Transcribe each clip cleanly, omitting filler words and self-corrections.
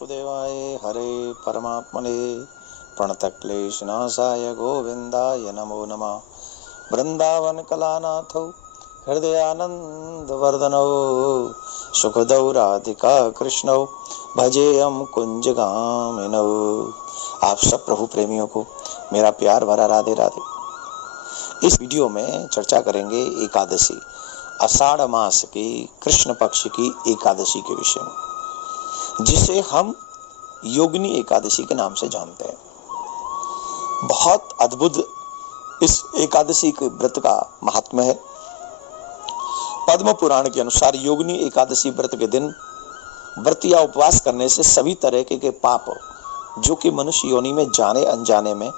वासुदेवाय हरे परमात्मने प्रणतक्लेशनाशाय गोविंदाय नमो नमः। वृंदावन कलानाथौ हृदयानंदवर्धनौ सुखदौ राधिका कृष्णौ भजेयम कुंजगामिनौ। आप सब प्रभु प्रेमियों को मेरा प्यार भरा राधे राधे। इस वीडियो में चर्चा करेंगे एकादशी, आषाढ़ मास की कृष्ण पक्ष की एकादशी के विषय में, जिसे हम योगिनी एकादशी के नाम से जानते हैं। बहुत अद्भुत इस एकादशी के व्रत का महात्म्य है। पद्म पुराण के अनुसार योगिनी एकादशी व्रत के दिन व्रत या उपवास करने से सभी तरह के पाप, जो कि मनुष्य योनि में जाने अनजाने में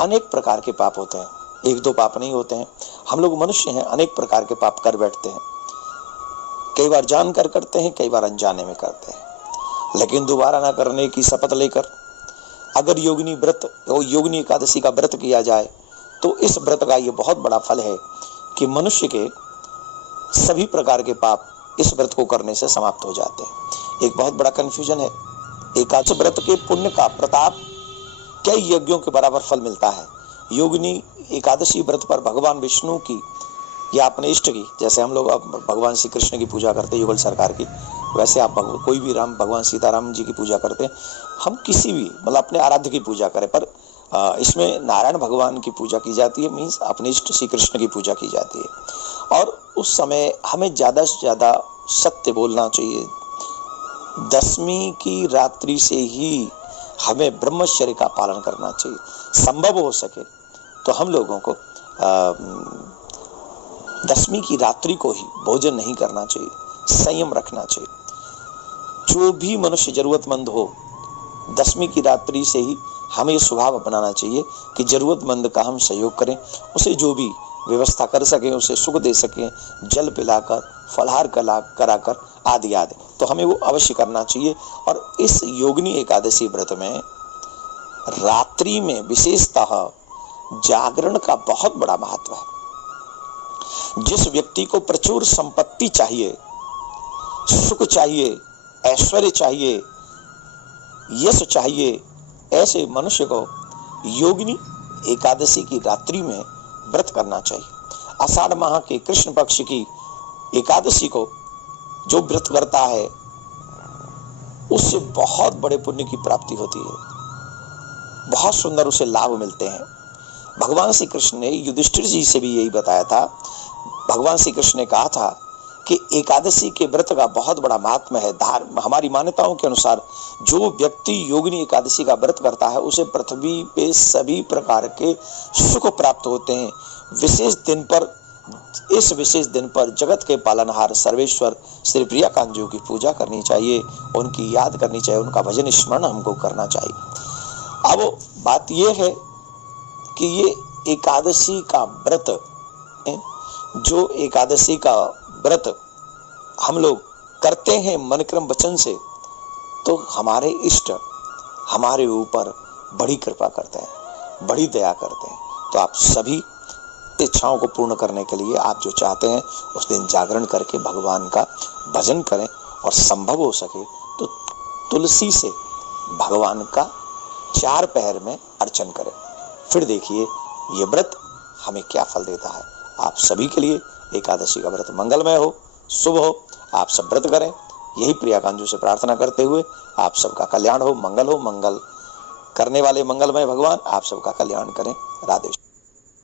अनेक प्रकार के पाप होते हैं, एक दो पाप नहीं होते हैं। हम लोग मनुष्य हैं, अनेक प्रकार के पाप कर बैठते हैं। कई बार जानकर करते हैं, कई बार अनजाने में करते हैं, लेकिन दोबारा ना करने की शपथ लेकर अगर योगिनी एकादशी का व्रत किया जाए तो इस व्रत का ये बहुत बड़ा फल है कि मनुष्य के सभी प्रकार के पाप इस व्रत को करने से समाप्त हो जाते हैं। एक बहुत बड़ा कंफ्यूजन है, एकादशी व्रत के पुण्य का प्रताप कई यज्ञों के बराबर फल मिलता है। योगिनी एकादशी व्रत पर भगवान विष्णु की या अपने इष्ट की, जैसे हम लोग अब भगवान श्री कृष्ण की पूजा करते हैं युगल सरकार की, वैसे आप कोई भी भगवान सीताराम जी की पूजा करते हैं, हम किसी भी अपने आराध्य की पूजा करें, पर इसमें नारायण भगवान की पूजा की जाती है, मीन्स अपने इष्ट श्री कृष्ण की पूजा की जाती है। और उस समय हमें ज्यादा से ज्यादा सत्य बोलना चाहिए। दशमी की रात्रि से ही हमें ब्रह्मचर्य का पालन करना चाहिए। संभव हो सके तो हम लोगों को दशमी की रात्रि को ही भोजन नहीं करना चाहिए, संयम रखना चाहिए। जो भी मनुष्य जरूरतमंद हो, दशमी की रात्रि से ही हमें ये स्वभाव अपनाना चाहिए कि जरूरतमंद का हम सहयोग करें, उसे जो भी व्यवस्था कर सकें, उसे सुख दे सकें, जल पिलाकर, फलहार कराकर आदि आदि, तो हमें वो अवश्य करना चाहिए। और इस योगिनी एकादशी व्रत में रात्रि में विशेषतः जागरण का बहुत बड़ा महत्व है। जिस व्यक्ति को प्रचुर संपत्ति चाहिए, सुख चाहिए, ऐश्वर्य चाहिए, यश चाहिए, ऐसे मनुष्य को योगिनी एकादशी की रात्रि में व्रत करना चाहिए। आषाढ़ माह के कृष्ण पक्ष की एकादशी को जो व्रत करता है उससे बहुत बड़े पुण्य की प्राप्ति होती है, बहुत सुंदर उसे लाभ मिलते हैं। भगवान श्री कृष्ण ने युधिष्ठिर जी से भी यही बताया था। भगवान श्री कृष्ण ने कहा था कि एकादशी के व्रत का बहुत बड़ा महात्म्य है। हमारी मान्यताओं के अनुसार जो व्यक्ति योगिनी एकादशी का व्रत करता है उसे पृथ्वी पे सभी प्रकार के सुख प्राप्त होते हैं। इस विशेष दिन पर जगत के पालनहार सर्वेश्वर श्री प्रियाकांत जी की पूजा करनी चाहिए, उनकी याद करनी चाहिए, उनका भजन स्मरण हमको करना चाहिए। अब बात यह है कि ये एकादशी का व्रत, जो एकादशी का व्रत हम लोग करते हैं मन क्रम वचन से, तो हमारे इष्ट हमारे ऊपर बड़ी कृपा करते हैं, बड़ी दया करते हैं। तो आप सभी इच्छाओं को पूर्ण करने के लिए आप जो चाहते हैं उस दिन जागरण करके भगवान का भजन करें, और संभव हो सके तो तुलसी से भगवान का 4 पहर में अर्चन करें। फिर देखिए ये व्रत हमें क्या फल देता है। आप सभी के लिए एकादशी का व्रत मंगलमय हो, शुभ हो। आप सब व्रत करें, यही प्रियाकांत जी से प्रार्थना करते हुए आप सबका कल्याण हो, मंगल करने वाले मंगलमय भगवान आप सबका कल्याण करें। राधे।